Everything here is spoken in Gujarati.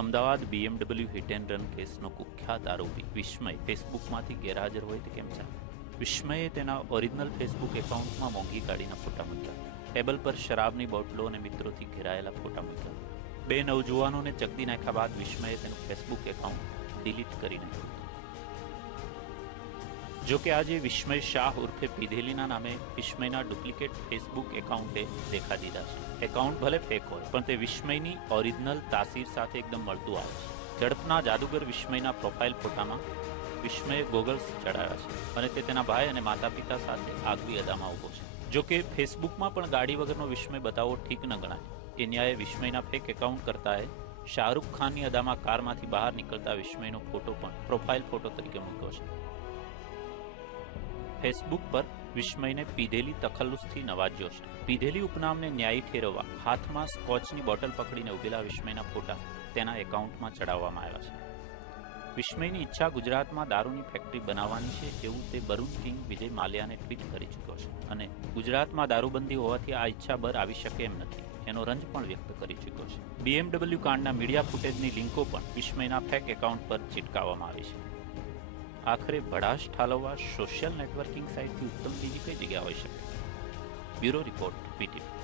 Ahmedabad BMW hit and run કેસનો કુખ્યાત આરોપી વિસ્મય ફેસબુકમાંથી ગેરહાજર હોય તે કેમ ચાલે વિસ્મયે તેના ઓરિજિનલ ફેસબુક એકાઉન્ટમાં મોંઘી કાઢીના ફોટા મૂક્યા. ટેબલ પર શરાબની બોટલો અને મિત્રોથી ઘેરાયેલા ફોટા મૂક્યા. બે નવજુવાનોને ચકદી નાખ્યા બાદ વિસ્મયે તેનું ફેસબુક એકાઉન્ટ ડિલીટ કરી નાખ્યું. જો કે આજે વિસ્મય શાહ ઉર્ફે પીધેલીના નામે વિસ્મયના ડુપ્લિકેટ ફેસબુક એકાઉન્ટે દેખા દીધા છે. એકાઉન્ટ ભલે ફેક હોય, પણ તે વિસ્મયની ઓરિજિનલ તાસીર સાથે એકદમ મળતું આવે છે. ઝડપના જાદુગર વિસ્મયના પ્રોફાઇલ ફોટામાં વિસ્મયે ગોગલ્સ ચડાવ્યા છે અને તે તેના ભાઈ અને માતા પિતા સાથે આગવી અદામાં ઊભો છે. જો કે ફેસબુકમાં પણ ગાડી વગરનો વિસ્મય બતાવવો ઠીક ન ગણાય. એ ન્યાયે વિસ્મયના ફેક એકાઉન્ટ કરતાએ શાહરૂખ ખાનની અદામાં કારમાંથી બહાર નીકળતા વિસ્મયનો ફોટો પણ પ્રોફાઇલ ફોટો તરીકે મૂક્યો છે. ફેસબુક પર વિસ્મયને પીધેલી તખલ્લુસથી નવાજ્યો છે પીધેલી ઉપનામને ન્યાયી ઠેરવવા, હાથમાં સ્કોચની બોટલ પકડીને ઉભેલા વિસ્મયના ફોટા તેના એકાઉન્ટમાં ચડાવવામાં આવ્યા છે. વિસ્મયની ઈચ્છા ગુજરાતમાં દારૂની ફેક્ટરી બનાવવાની છે એવું તે બરુણ કિંગ વિજય માલ્યાને ટ્વીટ કરી ચૂક્યો છે. અને ગુજરાતમાં દારૂબંધી હોવાથી આ ઈચ્છા બર આવી શકે એમ નથી, એનો રંજ પણ વ્યક્ત કરી ચૂક્યો છે. બીએમડબલ્યુ કાંડના મીડિયા ફૂટેજની લિંકો પણ વિસ્મયના ફેક એકાઉન્ટ પર ચીટકાવવામાં આવી છે. આખરે ભડાશ ઠાલવવા સોશિયલ નેટવર્કિંગ સાઇટથી ઉત્તમ બીજી કઈ જગ્યા હોઈ શકે બ્યુરો રિપોર્ટ પીટીવી